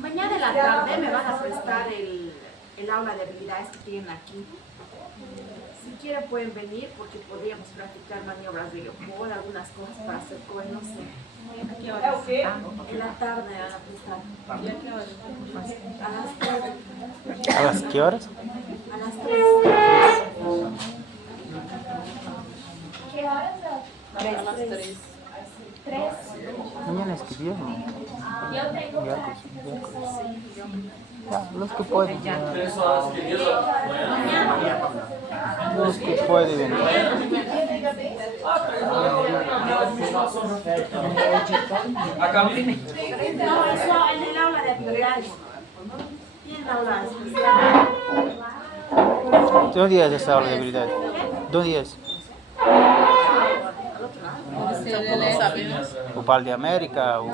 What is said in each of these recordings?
Mañana en la tarde me van a prestar el aula de habilidades que tienen aquí. Si quieren pueden venir porque podríamos practicar maniobras de leopold, algunas cosas para hacer cohen, no sé. ¿A qué hora? En la tarde me van a prestar. ¿Y a qué hora? A las 3. ¿A las qué horas? A las 3. A las 3. 3. Mañana es que viernes. Yo tengo Ya, ya, los que pueden. Ya. Los que pueden. No, eso en el aula de habilidades. ¿Quién aula especial? ¿Dónde es esa aula de habilidad? ¿Dónde es? Tampoco sabemos. ¿O Pal de América? O...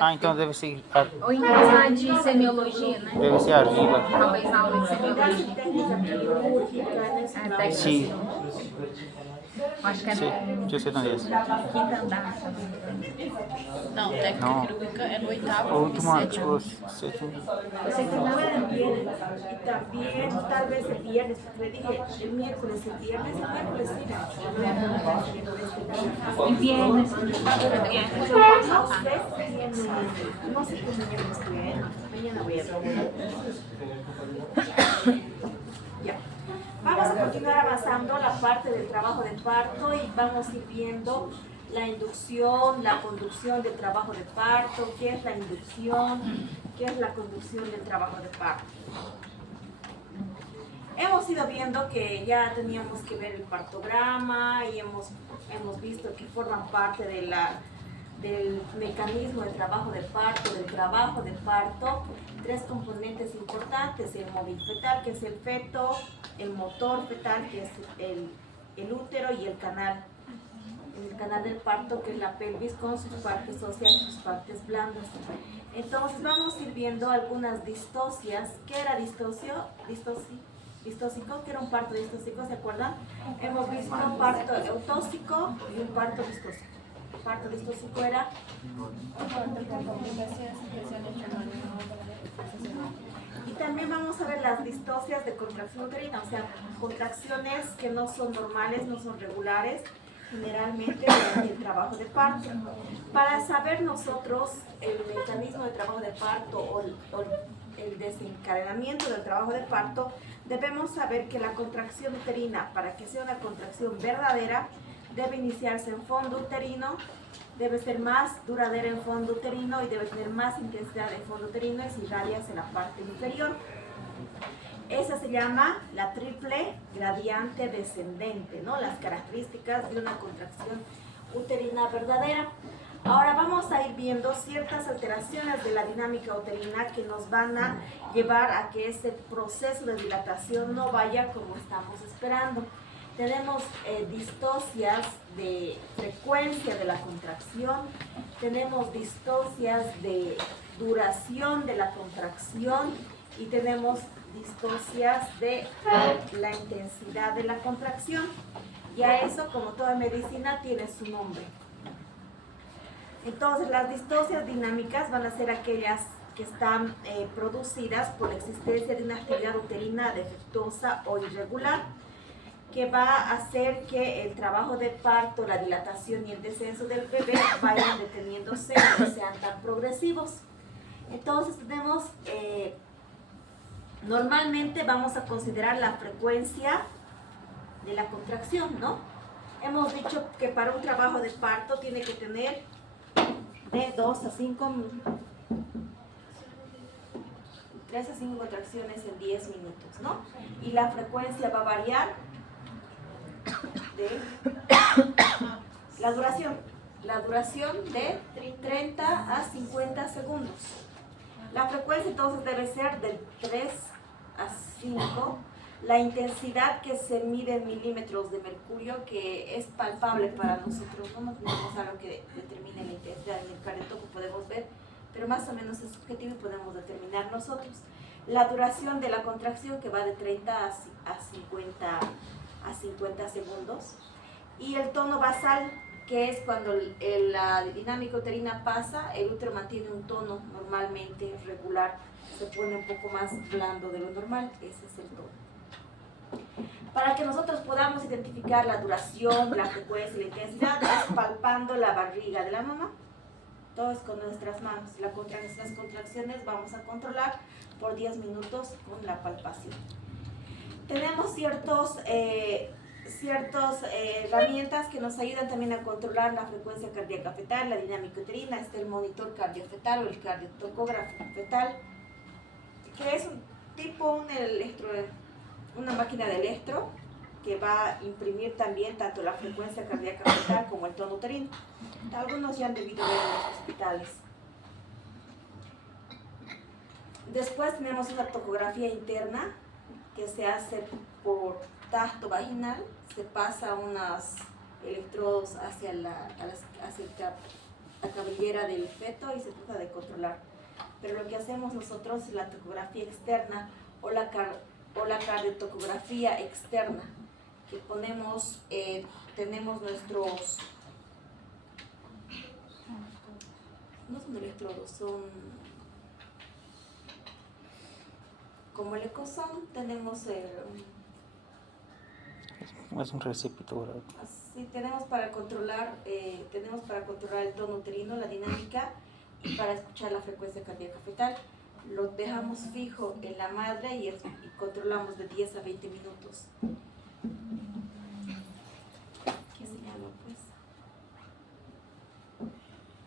Ah, então deve ser, Ou em casa de semiologia, né? deve ser arriba. Talvez na aula de semiologia. Técnica quirúrgica, en ese aula. Sí, Acho que é sí, yo sé dónde es. no quinto andar. Não, técnica Não. quirúrgica é no O 8º e último ano, 7º. sétimo. Pues el que pueden vienen. Y también tal vez el viernes, porque le dije el miércoles, el miércoles sí. E viernes. No sé qué miércoles viene. Mañana voy a ver. Ya. Vamos a continuar avanzando la parte del trabajo de parto y vamos a ir viendo la inducción, la conducción del trabajo de parto, qué es la inducción, qué es la conducción del trabajo de parto. Hemos ido viendo que ya teníamos que ver el partograma y hemos visto que forman parte de del mecanismo de trabajo de parto, tres componentes importantes: el móvil fetal, que es el feto, el motor fetal, que es el útero, y el canal del parto, que es la pelvis con sus partes óseas y sus partes blandas. Entonces vamos a ir viendo algunas distocias. ¿Qué era distósico? ¿Qué era un parto distósico? ¿Se acuerdan? Hemos visto un parto eutóxico y un parto distósico. El parto distósico era y también vamos a ver las distocias de contracción uterina, o sea, contracciones que no son normales, no son regulares, generalmente durante el trabajo de parto. Para saber nosotros el mecanismo de trabajo de parto o el desencadenamiento del trabajo de parto, debemos saber que la contracción uterina, para que sea una contracción verdadera, debe iniciarse en fondo uterino, debe ser más duradera en fondo uterino y debe tener más intensidad en fondo uterino y se irradia hacia la parte inferior. Esa se llama la triple gradiente descendente, ¿no? Las características de una contracción uterina verdadera. Ahora vamos a ir viendo ciertas alteraciones de la dinámica uterina que nos van a llevar a que ese proceso de dilatación no vaya como estamos esperando. Tenemos distocias de frecuencia de la contracción, tenemos distocias de duración de la contracción y tenemos distocias de la intensidad de la contracción. Y a eso, como toda medicina, tiene su nombre. Entonces, las distocias dinámicas van a ser aquellas que están producidas por la existencia de una actividad uterina defectuosa o irregular, que va a hacer que el trabajo de parto, la dilatación y el descenso del bebé vayan deteniéndose y no sean tan progresivos. Entonces tenemos, normalmente vamos a considerar la frecuencia de la contracción, ¿no? Hemos dicho que para un trabajo de parto tiene que tener de 2 a 5 3 a 5 contracciones en 10 minutos, ¿no? Y la frecuencia va a variar de la duración de 30 a 50 segundos. La frecuencia entonces debe ser de 3 a 5. La intensidad, que se mide en milímetros de mercurio, que es palpable para nosotros, no tenemos algo que determine la intensidad en el careto que podemos ver, pero más o menos es subjetivo y podemos determinar nosotros. La duración de la contracción, que va de 30 a 50 segundos, y el tono basal, que es cuando la dinámica uterina pasa, el útero mantiene un tono normalmente regular, se pone un poco más blando de lo normal, ese es el tono. Para que nosotros podamos identificar la duración, la frecuencia y la intensidad, es palpando la barriga de la mamá. Todo es con nuestras manos. Las contracciones vamos a controlar por 10 minutos con la palpación. Tenemos ciertas herramientas que nos ayudan también a controlar la frecuencia cardíaca fetal, la dinámica uterina. Está el monitor cardiofetal o el cardiotocógrafo fetal, que es un tipo, una máquina de electro que va a imprimir también tanto la frecuencia cardíaca fetal como el tono uterino. Algunos ya han debido ver en los hospitales. Después tenemos una tocografía interna que se hace por tacto vaginal, se pasa unos electrodos hacia la cabellera del feto y se trata de controlar. Pero lo que hacemos nosotros es la tocografía externa o la cardiotocografía externa, que tenemos nuestros, no son electrodos, son como el ecosón, tenemos es un receptor. sí, tenemos para controlar el tono uterino, la dinámica, y para escuchar la frecuencia cardíaca fetal. Lo dejamos fijo en la madre y controlamos de 10 a 20 minutos. ¿Qué se llama, pues?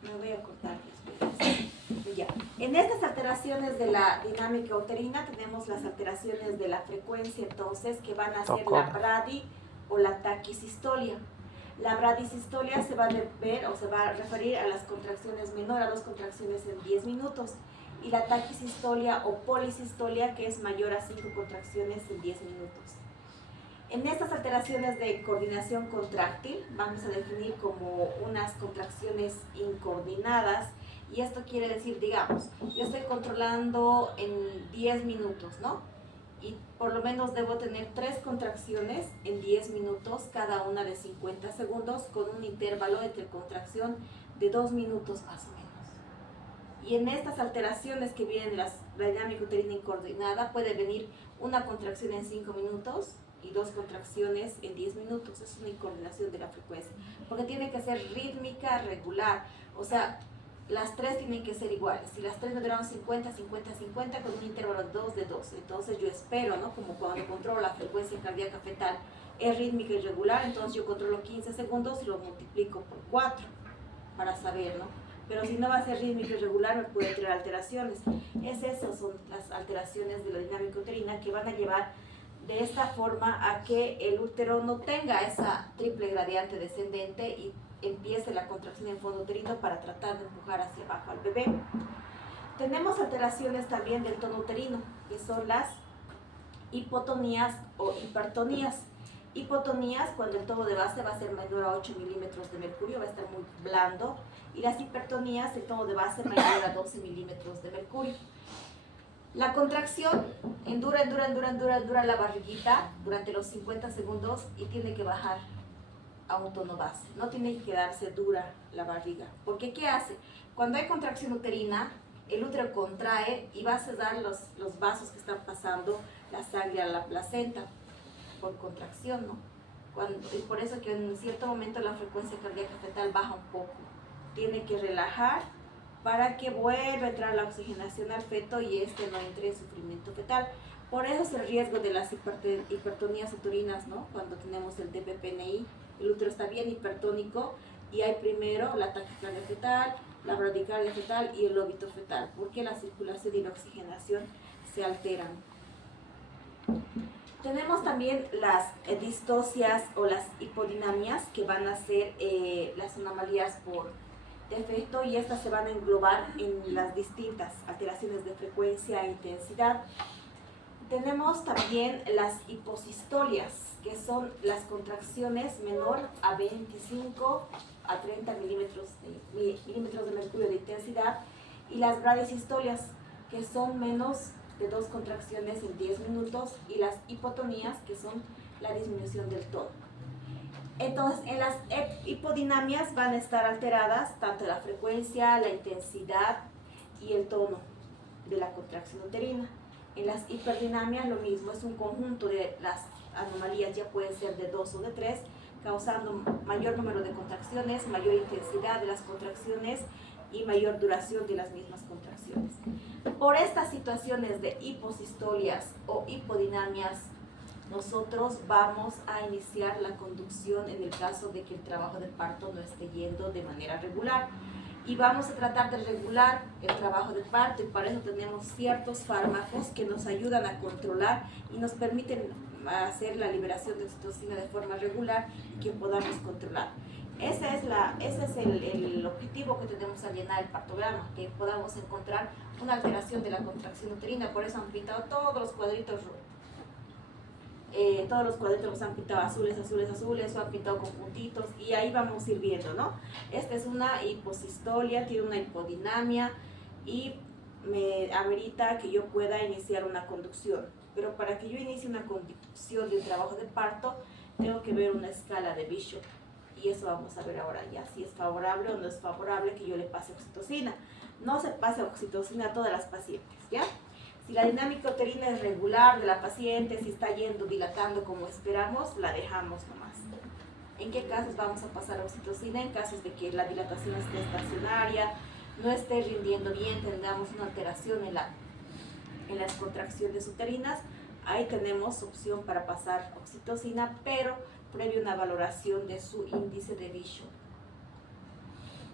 Me voy a cortar después. Ya. En estas alteraciones de la dinámica uterina tenemos las alteraciones de la frecuencia, entonces, que van a ser la bradi o la taquisistolia. La bradisistolia se va a referir a las contracciones menores, a 2 contracciones en 10 minutos. Y la taquisistolia o polisistolia, que es mayor a 5 contracciones en 10 minutos. En estas alteraciones de coordinación contráctil vamos a definir como unas contracciones incoordinadas, y esto quiere decir, digamos, yo estoy controlando en 10 minutos, ¿no? Y por lo menos debo tener 3 contracciones en 10 minutos, cada una de 50 segundos, con un intervalo entre contracción de 2 minutos más o menos. Y en estas alteraciones que vienen la dinámica uterina incoordinada, puede venir una contracción en 5 minutos y 2 contracciones en 10 minutos. Es una incoordinación de la frecuencia, porque tiene que ser rítmica, regular. O sea, las 3 tienen que ser iguales. Si las 3 me duraron 50, 50, 50, con un intervalo de 2 de 2. Entonces yo espero, ¿no? Como cuando controlo la frecuencia cardíaca fetal, es rítmica y regular, entonces yo controlo 15 segundos y lo multiplico por 4 para saber, ¿no? Pero si no va a ser rítmica y regular, me puede traer alteraciones. Esas son las alteraciones de la dinámica uterina que van a llevar de esta forma a que el útero no tenga esa triple gradiente descendente y empiece la contracción en fondo uterino para tratar de empujar hacia abajo al bebé. Tenemos alteraciones también del tono uterino, que son las hipotonías o hipertonías. Hipotonías, cuando el tono de base va a ser menor a 8 milímetros de mercurio, va a estar muy blando, y las hipertonías, el tono de base mayor a 12 milímetros de mercurio. La contracción endura la barriguita durante los 50 segundos y tiene que bajar a un tono base. No tiene que quedarse dura la barriga. Porque ¿qué hace? Cuando hay contracción uterina, el útero contrae y va a ceder los vasos que están pasando la sangre a la placenta por contracción, ¿no? Y por eso que en cierto momento la frecuencia cardíaca fetal baja un poco. Tiene que relajar para que vuelva a entrar la oxigenación al feto y este no entre en sufrimiento fetal. Por eso es el riesgo de las hipertonías uterinas, ¿no? Cuando tenemos el DPPNI, el útero está bien hipertónico y hay primero la taquicardia fetal, la bradicardia fetal y el óbito fetal, porque la circulación y la oxigenación se alteran. Tenemos también las distocias o las hipodinamias, que van a ser las anomalías por defecto, y estas se van a englobar en las distintas alteraciones de frecuencia e intensidad. Tenemos también las hiposistolias, que son las contracciones menor a 25 a 30 milímetros de mercurio de intensidad, y las bradisistolias, que son menos de 2 contracciones en 10 minutos, y las hipotonías, que son la disminución del tono. Entonces, en las hipodinamias van a estar alteradas tanto la frecuencia, la intensidad y el tono de la contracción uterina. En las hiperdinamias lo mismo, es un conjunto de las anomalías, ya pueden ser de 2 o de 3, causando mayor número de contracciones, mayor intensidad de las contracciones y mayor duración de las mismas contracciones. Por estas situaciones de hiposistolias o hipodinamias, nosotros vamos a iniciar la conducción en el caso de que el trabajo de parto no esté yendo de manera regular. Y vamos a tratar de regular el trabajo de parto, y para eso tenemos ciertos fármacos que nos ayudan a controlar y nos permiten hacer la liberación de oxitocina de forma regular y que podamos controlar. Ese es el objetivo que tenemos al llenar el partograma, que podamos encontrar una alteración de la contracción uterina. Por eso han pintado todos los cuadritos los han pintado azules, o han pintado con puntitos, y ahí vamos a ir viendo, ¿no? Esta es una hiposistolia, tiene una hipodinamia y me amerita que yo pueda iniciar una conducción. Pero para que yo inicie una conducción de un trabajo de parto, tengo que ver una escala de Bishop. Y eso vamos a ver ahora ya, si es favorable o no es favorable que yo le pase oxitocina. No se pase oxitocina a todas las pacientes, ¿ya? Si la dinámica uterina es regular de la paciente, si está yendo, dilatando como esperamos, la dejamos nomás. ¿En qué casos vamos a pasar oxitocina? En casos de que la dilatación esté estacionaria, no esté rindiendo bien, tengamos una alteración en las contracciones uterinas, ahí tenemos opción para pasar oxitocina, pero previo una valoración de su índice de Bishop.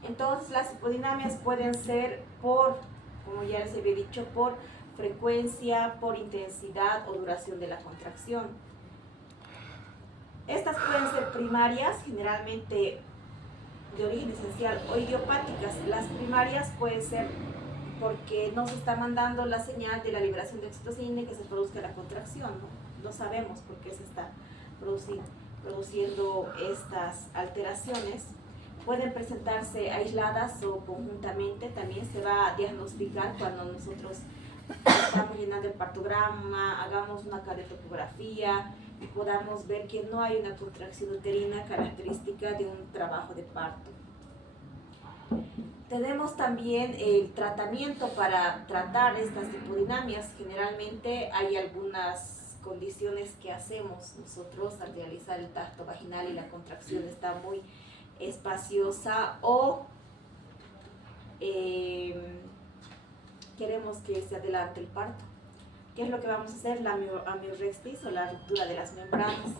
Entonces, las hipodinamias pueden ser por, como ya les había dicho, por frecuencia, por intensidad o duración de la contracción. Estas pueden ser primarias, generalmente de origen esencial, o idiopáticas. Las primarias pueden ser porque no se está mandando la señal de la liberación de oxitocina y que se produzca la contracción, ¿no? No sabemos por qué se está produciendo estas alteraciones. Pueden presentarse aisladas o conjuntamente, también se va a diagnosticar cuando nosotros estamos llenando el partograma, hagamos una cardiotopografía y podamos ver que no hay una contracción uterina característica de un trabajo de parto. Tenemos también el tratamiento para tratar estas hipodinamias. Generalmente hay algunas condiciones que hacemos nosotros al realizar el tacto vaginal y la contracción está muy espaciosa o queremos que se adelante el parto. ¿Qué es lo que vamos a hacer? La amiorectis o la ruptura de las membranas.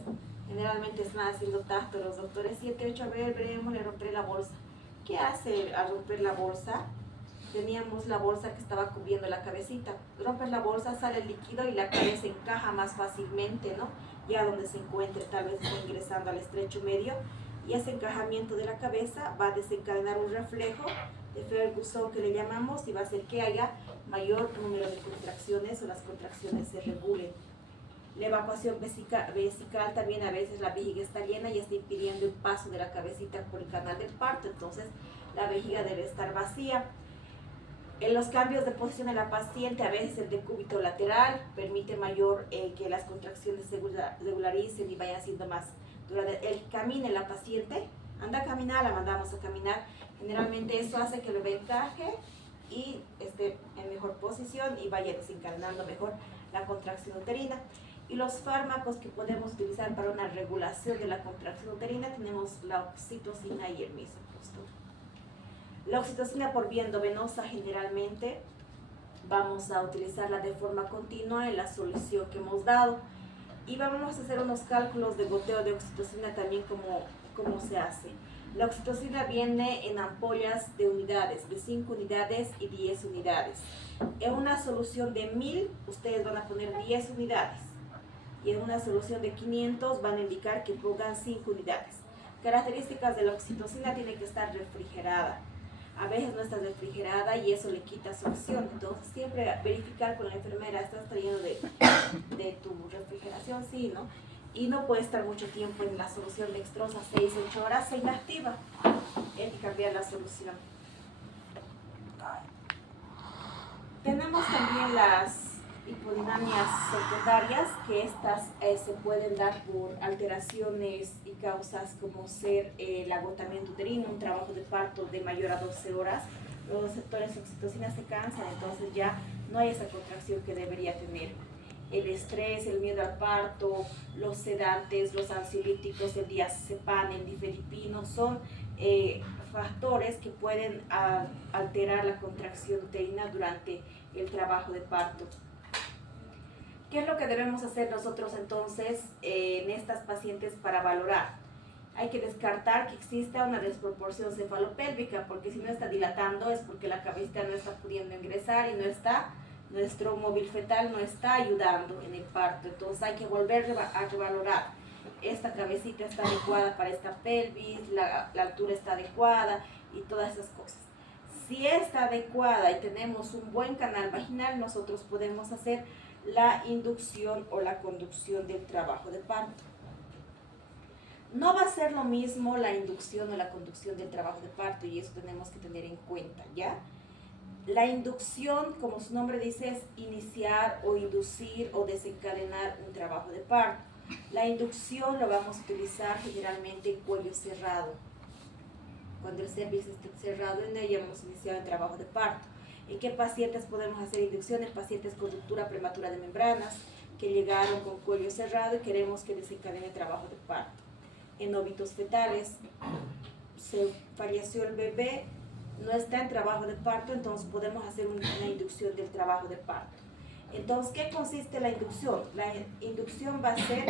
Generalmente están haciendo tacto los doctores 7-8, a ver, veremos, le romperé la bolsa. ¿Qué hace al romper la bolsa? Teníamos la bolsa que estaba cubriendo la cabecita. Rompes la bolsa, sale el líquido y la cabeza encaja más fácilmente, ¿no? Ya donde se encuentre, tal vez está ingresando al estrecho medio, y ese encajamiento de la cabeza va a desencadenar un reflejo de Ferguson que le llamamos, y va a hacer que haya mayor número de contracciones o las contracciones se regulen. La evacuación vesical también, a veces la vejiga está llena y está impidiendo el paso de la cabecita por el canal del parto, entonces la vejiga debe estar vacía. En los cambios de posición de la paciente, a veces el decúbito lateral permite mayor que las contracciones se regularicen y vayan siendo más duras. El que camine la paciente, anda a caminar, la mandamos a caminar. Generalmente eso hace que el bebé encaje y esté en mejor posición y vaya desencadenando mejor la contracción uterina. Y los fármacos que podemos utilizar para una regulación de la contracción uterina, tenemos la oxitocina y el misoprostol. La oxitocina por vía endovenosa, generalmente vamos a utilizarla de forma continua en la solución que hemos dado. Y vamos a hacer unos cálculos de goteo de oxitocina también, como se hace. La oxitocina viene en ampollas de unidades, de 5 unidades y 10 unidades. En una solución de 1000, ustedes van a poner 10 unidades. Y en una solución de 500 van a indicar que pongan 5 unidades. Características de la oxitocina: tiene que estar refrigerada. A veces no está refrigerada y eso le quita su acción. Entonces siempre verificar con la enfermera, ¿estás trayendo de tu refrigeración? Sí, ¿no? Y no puede estar mucho tiempo en la solución dextrosa, 6-8 horas, se inactiva. Hay que cambiar la solución. Tenemos también hipodinamias secundarias, que estas se pueden dar por alteraciones y causas como ser el agotamiento uterino, un trabajo de parto de mayor a 12 horas, los receptores de oxitocina se cansan, entonces ya no hay esa contracción que debería tener. El estrés, el miedo al parto, los sedantes, los ansiolíticos, el diazepam, el difedipino, son factores que pueden alterar la contracción uterina durante el trabajo de parto. ¿Qué es lo que debemos hacer nosotros entonces en estas pacientes para valorar? Hay que descartar que exista una desproporción cefalopélvica, porque si no está dilatando es porque la cabecita no está pudiendo ingresar y no está, nuestro móvil fetal no está ayudando en el parto. Entonces hay que volver a revalorar. Esta cabecita está adecuada para esta pelvis, la altura está adecuada y todas esas cosas. Si está adecuada y tenemos un buen canal vaginal, nosotros podemos hacer la inducción o la conducción del trabajo de parto. No va a ser lo mismo la inducción o la conducción del trabajo de parto, y eso tenemos que tener en cuenta, ¿ya? La inducción, como su nombre dice, es iniciar o inducir o desencadenar un trabajo de parto. La inducción lo vamos a utilizar generalmente en cuello cerrado. Cuando el cervix esté cerrado, en ella hemos iniciado el trabajo de parto. ¿En qué pacientes podemos hacer inducción? En pacientes con ruptura prematura de membranas, que llegaron con cuello cerrado y queremos que desencadene el trabajo de parto. En óbitos fetales, se falleció el bebé, no está en trabajo de parto, entonces podemos hacer una inducción del trabajo de parto. Entonces, ¿qué consiste la inducción? La inducción va a ser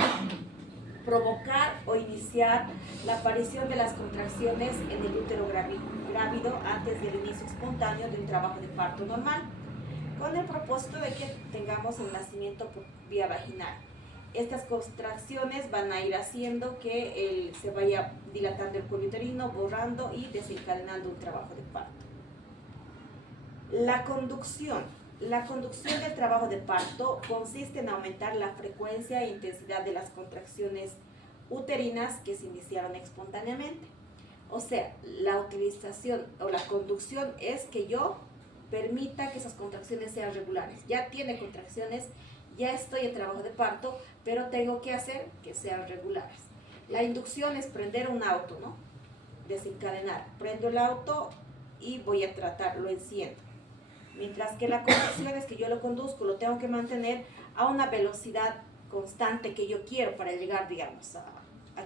provocar o iniciar la aparición de las contracciones en el útero grávido antes del inicio espontáneo de un trabajo de parto normal, con el propósito de que tengamos el nacimiento por vía vaginal. Estas contracciones van a ir haciendo que se vaya dilatando el cuello uterino, borrando y desencadenando un trabajo de parto. La conducción del trabajo de parto consiste en aumentar la frecuencia e intensidad de las contracciones uterinas que se iniciaron espontáneamente. O sea, la utilización o la conducción es que yo permita que esas contracciones sean regulares. Ya tiene contracciones, ya estoy en trabajo de parto, pero tengo que hacer que sean regulares. La inducción es prender un auto, ¿no? Desencadenar. Prendo el auto y voy a tratar, lo enciendo. Mientras que la conducción es que yo lo conduzco, lo tengo que mantener a una velocidad constante que yo quiero para llegar, digamos, a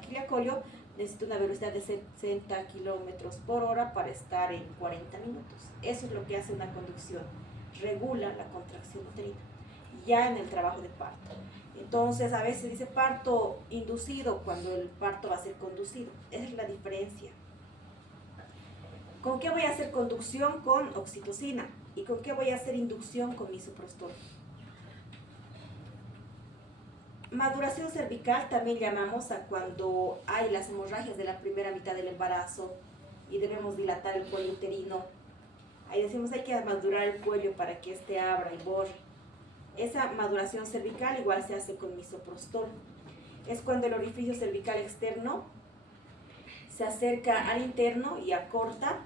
Quillacollo. Necesito una velocidad de 60 kilómetros por hora para estar en 40 minutos. Eso es lo que hace una conducción, regula la contracción uterina, ya en el trabajo de parto. Entonces, a veces dice parto inducido cuando el parto va a ser conducido. Esa es la diferencia. ¿Con qué voy a hacer conducción? Con oxitocina. ¿Y con qué voy a hacer inducción? Con misoprostol. Maduración cervical también llamamos a cuando hay las hemorragias de la primera mitad del embarazo y debemos dilatar el cuello uterino. Ahí decimos hay que madurar el cuello para que éste abra y borre. Esa maduración cervical igual se hace con misoprostol. Es cuando el orificio cervical externo se acerca al interno y acorta,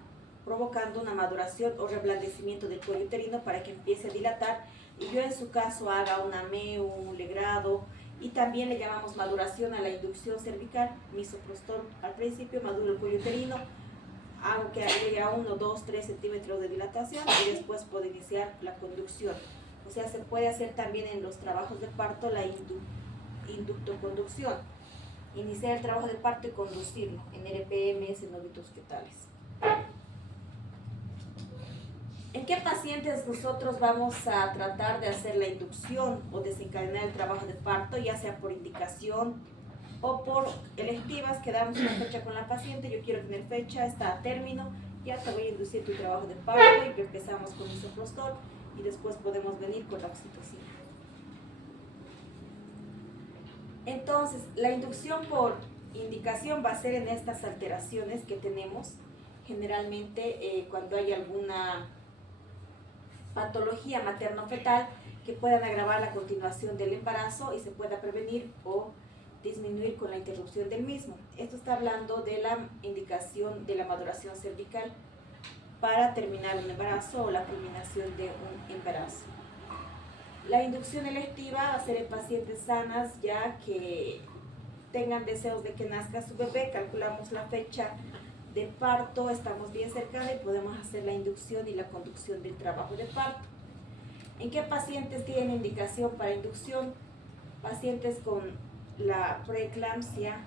provocando una maduración o reblandecimiento del cuello uterino para que empiece a dilatar y yo en su caso haga una MEU, un legrado, y también le llamamos maduración a la inducción cervical, misoprostol. Al principio maduro el cuello uterino, hago que llegue a 1, 2, 3 centímetros de dilatación y después puedo iniciar la conducción. O sea, se puede hacer también en los trabajos de parto la inductoconducción. Iniciar el trabajo de parto y conducirlo en RPMs, en óbitos fetales. ¿En qué pacientes nosotros vamos a tratar de hacer la inducción o desencadenar el trabajo de parto, ya sea por indicación o por electivas? Que damos una fecha con la paciente, yo quiero tener fecha, está a término, ya te voy a inducir tu trabajo de parto y empezamos con misoprostol y después podemos venir con la oxitocina. Entonces, la inducción por indicación va a ser en estas alteraciones que tenemos generalmente cuando hay alguna patología materno-fetal que puedan agravar la continuación del embarazo y se pueda prevenir o disminuir con la interrupción del mismo. Esto está hablando de la indicación de la maduración cervical para terminar un embarazo o la culminación de un embarazo. La inducción electiva va a ser en pacientes sanas ya que tengan deseos de que nazca su bebé. Calculamos la fecha de parto, estamos bien cerca y podemos hacer la inducción y la conducción del trabajo de parto. ¿En qué pacientes tienen indicación para inducción? Pacientes con la preeclampsia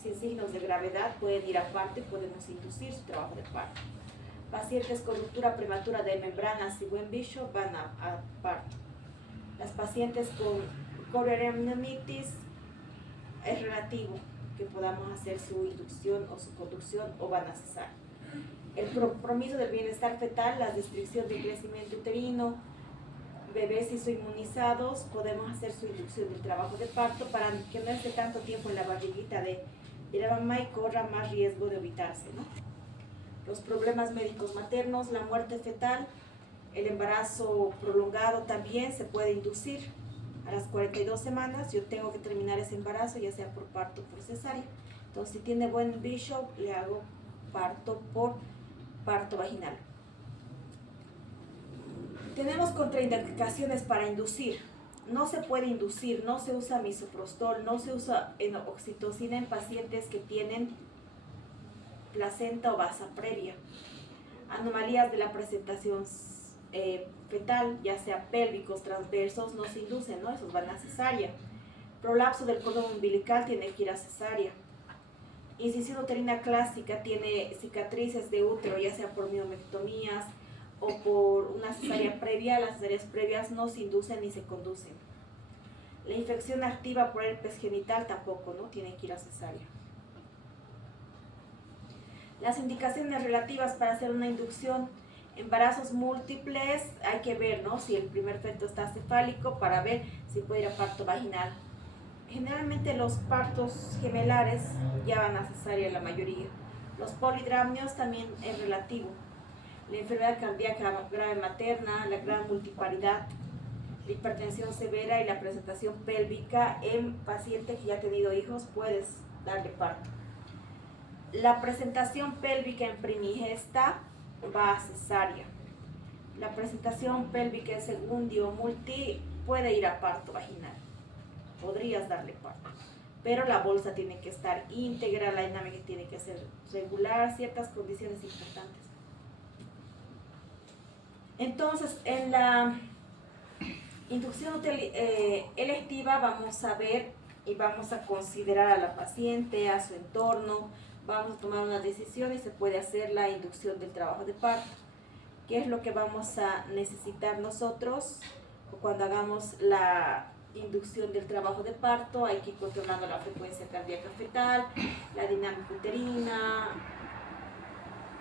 sin signos de gravedad pueden ir a parto y podemos inducir su trabajo de parto. Pacientes con ruptura prematura de membranas y buen Bishop van a parto. Las pacientes con chorioamnionitis es relativo que podamos hacer su inducción o su conducción o van a cesar. El compromiso del bienestar fetal, la restricción del crecimiento uterino, bebés isoinmunizados, podemos hacer su inducción del trabajo de parto para que no esté tanto tiempo en la barriguita de la mamá y corra más riesgo de evitarse, ¿no? Los problemas médicos maternos, la muerte fetal, el embarazo prolongado también se puede inducir. A las 42 semanas yo tengo que terminar ese embarazo, ya sea por parto o por cesárea. Entonces, si tiene buen Bishop, le hago parto por parto vaginal. Tenemos contraindicaciones para inducir. No se puede inducir, no se usa misoprostol, no se usa oxitocina en pacientes que tienen placenta o basa previa. Anomalías de la presentación fetal, ya sea pélvicos, transversos, no se inducen, ¿no? Esos van a cesárea. Prolapso del cordón umbilical tiene que ir a cesárea. Incisión uterina clásica tiene cicatrices de útero, ya sea por miomectomías o por una cesárea previa. Las cesáreas previas no se inducen ni se conducen. La infección activa por herpes genital tampoco, ¿no? Tiene que ir a cesárea. Las indicaciones relativas para hacer una inducción: embarazos múltiples, hay que ver, ¿no?, si el primer feto está cefálico para ver si puede ir a parto vaginal. Generalmente los partos gemelares ya van a cesárea la mayoría. Los polidramnios también es relativo. La enfermedad cardíaca grave materna, la gran multiparidad, la hipertensión severa y la presentación pélvica en paciente que ya ha tenido hijos, puedes darle parto. La presentación pélvica en primigesta va a cesárea. La presentación pélvica en segundio multi puede ir a parto vaginal. Podrías darle parto, pero la bolsa tiene que estar íntegra, la dinámica tiene que ser regular, ciertas condiciones importantes. Entonces, en la inducción electiva vamos a ver y vamos a considerar a la paciente, a su entorno, vamos a tomar una decisión y se puede hacer la inducción del trabajo de parto. ¿Qué es lo que vamos a necesitar nosotros cuando hagamos la inducción del trabajo de parto? Hay que ir controlando la frecuencia cardíaca fetal, la dinámica uterina,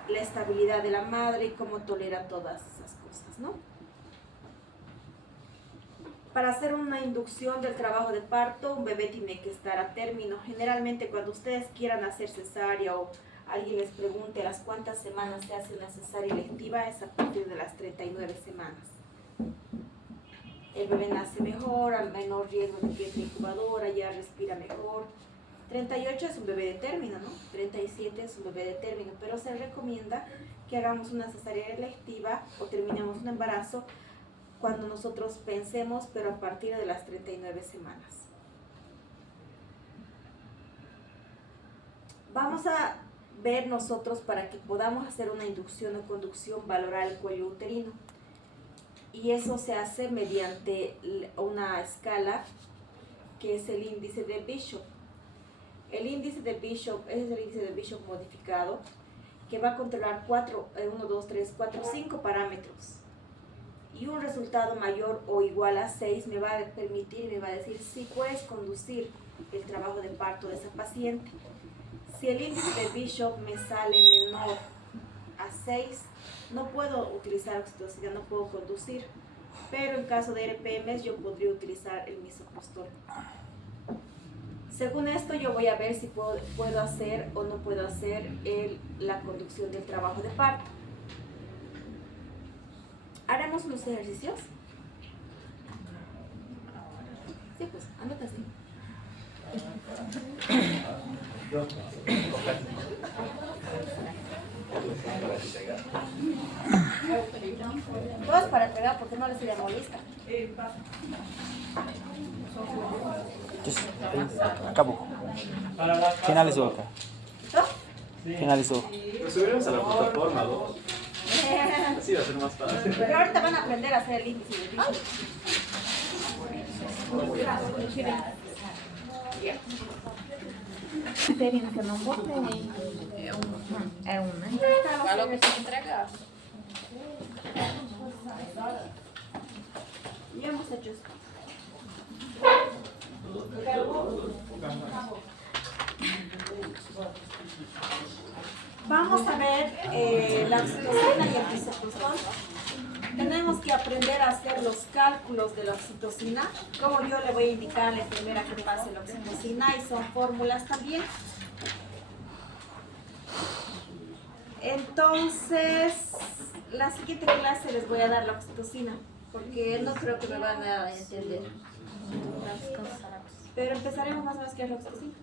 la estabilidad de la madre y cómo tolera todas esas cosas, ¿no? Para hacer una inducción del trabajo de parto, un bebé tiene que estar a término. Generalmente cuando ustedes quieran hacer cesárea o alguien les pregunte a las cuántas semanas se hace una cesárea electiva, es a partir de las 39 semanas. El bebé nace mejor, a menor riesgo de que entre incubadora, ya respira mejor. 38 es un bebé de término, ¿no? 37 es un bebé de término, pero se recomienda que hagamos una cesárea electiva o terminemos un embarazo cuando nosotros pensemos, pero a partir de las 39 semanas. Vamos a ver nosotros, para que podamos hacer una inducción o conducción, valorar el cuello uterino. Y eso se hace mediante una escala que es el índice de Bishop. El índice de Bishop es el índice de Bishop modificado, que va a controlar 5 parámetros. Y un resultado mayor o igual a 6 me va a permitir, me va a decir si puedes conducir el trabajo de parto de esa paciente. Si el índice de Bishop me sale menor a 6, no puedo utilizar oxitocina, no puedo conducir. Pero en caso de RPMs yo podría utilizar el misoprostol. Según esto yo voy a ver si puedo hacer o no puedo hacer la conducción del trabajo de parto. ¿Haremos unos ejercicios? Sí, pues, anota así. Dos para entregar porque no les sería molesta. Just, acabó. Finalizó acá. ¿No? Finalizó. Nos subiremos a la plataforma, ¿no? Así va a ser más fácil. Pero ahorita van a aprender a hacer el índice de dicho. Terina, que eu não botei. É um, né? Falou que tinha que entregar. Ya hemos hecho esto. Vamos a ver la oxitocina y el bisoprostol. Tenemos que aprender a hacer los cálculos de la oxitocina, como yo le voy a indicar a la enfermera que pase la oxitocina, y son fórmulas también. Entonces, la siguiente clase les voy a dar la oxitocina, porque no creo que me van a entender. Pero empezaremos más o menos qué es la oxitocina.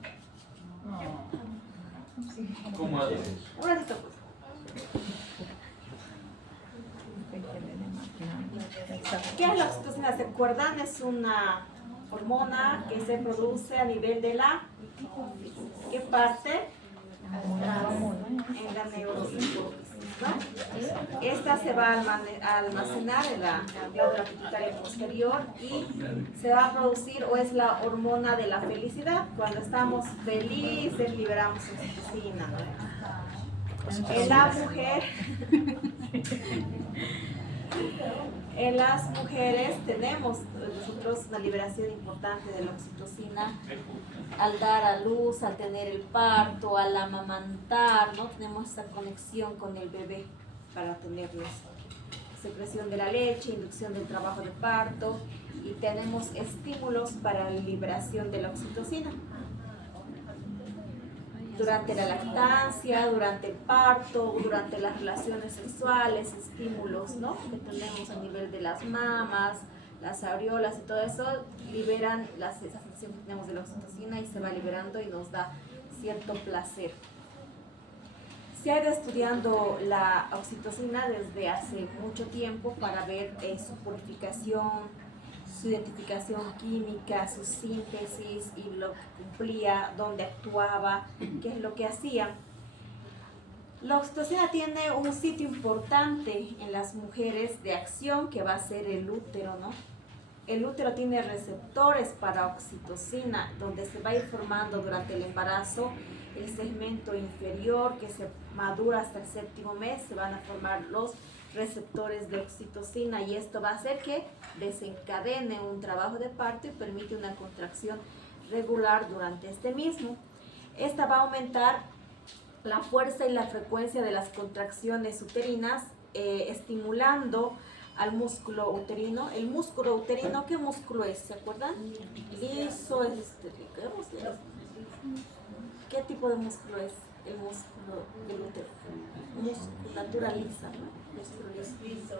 ¿Cómo? Un ratito, pues. ¿Qué es la oxitocina? ¿Se acuerdan? Es una hormona que se produce a nivel de la... ¿Qué parte? En la neurosíntesis, ¿no? Esta se va a almacenar en la glándula pituitaria posterior y se va a producir, o es la hormona de la felicidad. Cuando estamos felices liberamos oxitocina, ¿no? En la mujer, en las mujeres tenemos nosotros una liberación importante de la oxitocina al dar a luz, al tener el parto, al amamantar, ¿no? Tenemos esa conexión con el bebé para tener la secreción de la leche, inducción del trabajo de parto, y tenemos estímulos para la liberación de la oxitocina. Durante la lactancia, durante el parto, durante las relaciones sexuales, estímulos, ¿no? Que tenemos a nivel de las mamas, las areolas y todo eso, liberan esa sensación que tenemos de la oxitocina y se va liberando y nos da cierto placer. Se ha ido estudiando la oxitocina desde hace mucho tiempo para ver su purificación, su identificación química, su síntesis y lo que cumplía, dónde actuaba, qué es lo que hacía. La oxitocina tiene un sitio importante en las mujeres de acción que va a ser el útero, ¿no? El útero tiene receptores para oxitocina, donde se va a ir formando durante el embarazo el segmento inferior que se madura hasta el 7º mes, se van a formar los receptores de oxitocina y esto va a hacer que desencadene un trabajo de parto y permite una contracción regular durante este mismo. Esta va a aumentar la fuerza y la frecuencia de las contracciones uterinas, estimulando al músculo uterino. El músculo uterino, ¿qué músculo es? ¿Se acuerdan? Liso, ¿qué tipo de músculo es el músculo del útero? Musculatura lisa, ¿no? Músculo liso.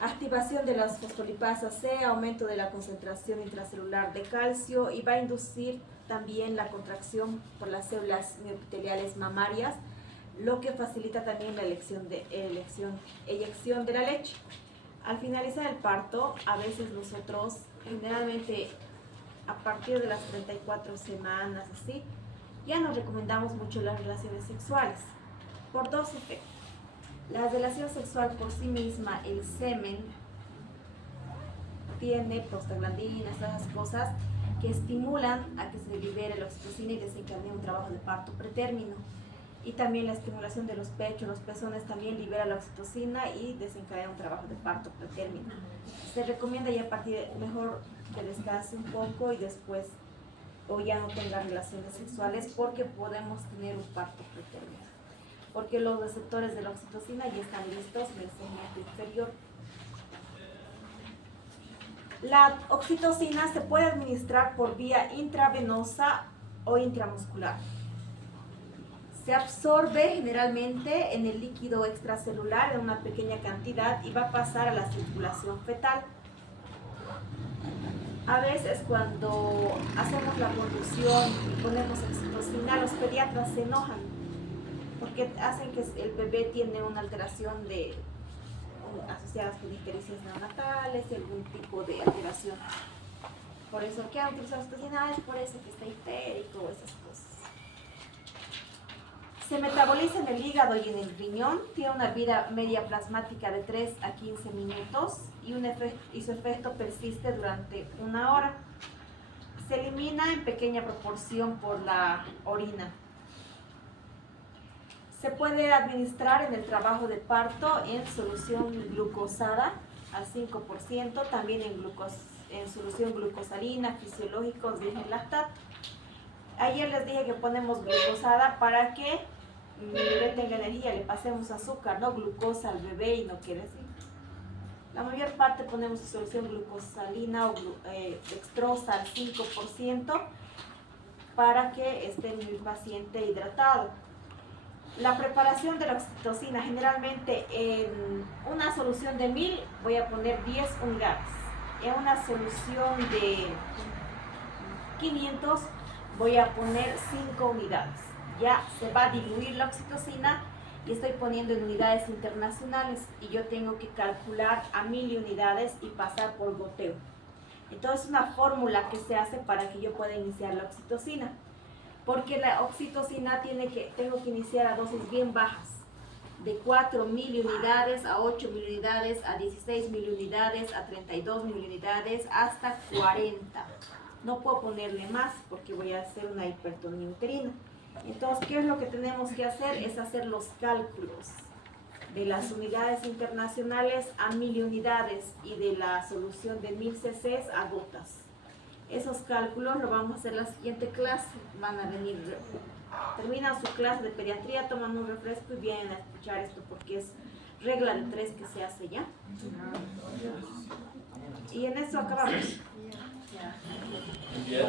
Activación de las fosfolipasas C, aumento de la concentración intracelular de calcio, y va a inducir también la contracción por las células mioepiteliales mamarias, lo que facilita también la eyección de la leche. Al finalizar el parto, a veces nosotros, generalmente a partir de las 34 semanas, así, ya nos recomendamos mucho las relaciones sexuales, por dos efectos. La relación sexual por sí misma, el semen, tiene prostaglandinas, esas cosas que estimulan a que se libere la oxitocina y desencadene un trabajo de parto pretérmino. Y también la estimulación de los pechos, los pezones también libera la oxitocina y desencadena un trabajo de parto pretérmino. Se recomienda ya a partir mejor que descanse un poco y después o ya no tenga relaciones sexuales, porque podemos tener un parto pretérmino, porque los receptores de la oxitocina ya están listos en el segmento inferior. La oxitocina se puede administrar por vía intravenosa o intramuscular. Se absorbe generalmente en el líquido extracelular en una pequeña cantidad y va a pasar a la circulación fetal. A veces cuando hacemos la conducción y ponemos oxitocina, los pediatras se enojan porque hacen que el bebé tiene una alteración asociadas con ictericia neonatales, algún tipo de alteración. Por eso, ¿qué han utilizado oxitocina? Es por eso que está histérico, esas cosas. Se metaboliza en el hígado y en el riñón, tiene una vida media plasmática de 3 a 15 minutos y su efecto persiste durante 1 hora. Se elimina en pequeña proporción por la orina. Se puede administrar en el trabajo de parto en solución glucosada al 5%, también en solución glucosalina, fisiológicos, virgen lactato. Ayer les dije que ponemos glucosada para que mi bebé tenga energía, le pasemos azúcar, no glucosa al bebé y no quiere decir. La mayor parte ponemos solución glucosalina o dextrosa al 5% para que esté mi paciente hidratado. La preparación de la oxitocina, generalmente en una solución de 1000 voy a poner 10 unidades. En una solución de 500 voy a poner 5 unidades. Ya se va a diluir la oxitocina y estoy poniendo en unidades internacionales y yo tengo que calcular a 1000 unidades y pasar por goteo. Entonces una fórmula que se hace para que yo pueda iniciar la oxitocina, porque la oxitocina tengo que iniciar a dosis bien bajas, de 4000 unidades a 8000 unidades, a 16000 unidades, a 32000 unidades, hasta 40. No puedo ponerle más porque voy a hacer una hipertonía uterina. Entonces, ¿qué es lo que tenemos que hacer? Es hacer los cálculos de las unidades internacionales a 1000 unidades y de la solución de 1000 cc a gotas. Esos cálculos lo vamos a hacer en la siguiente clase. Van a venir, terminan su clase de pediatría, toman un refresco y vienen a escuchar esto porque es regla de 3 que se hace ya. Y en eso acabamos. Bien.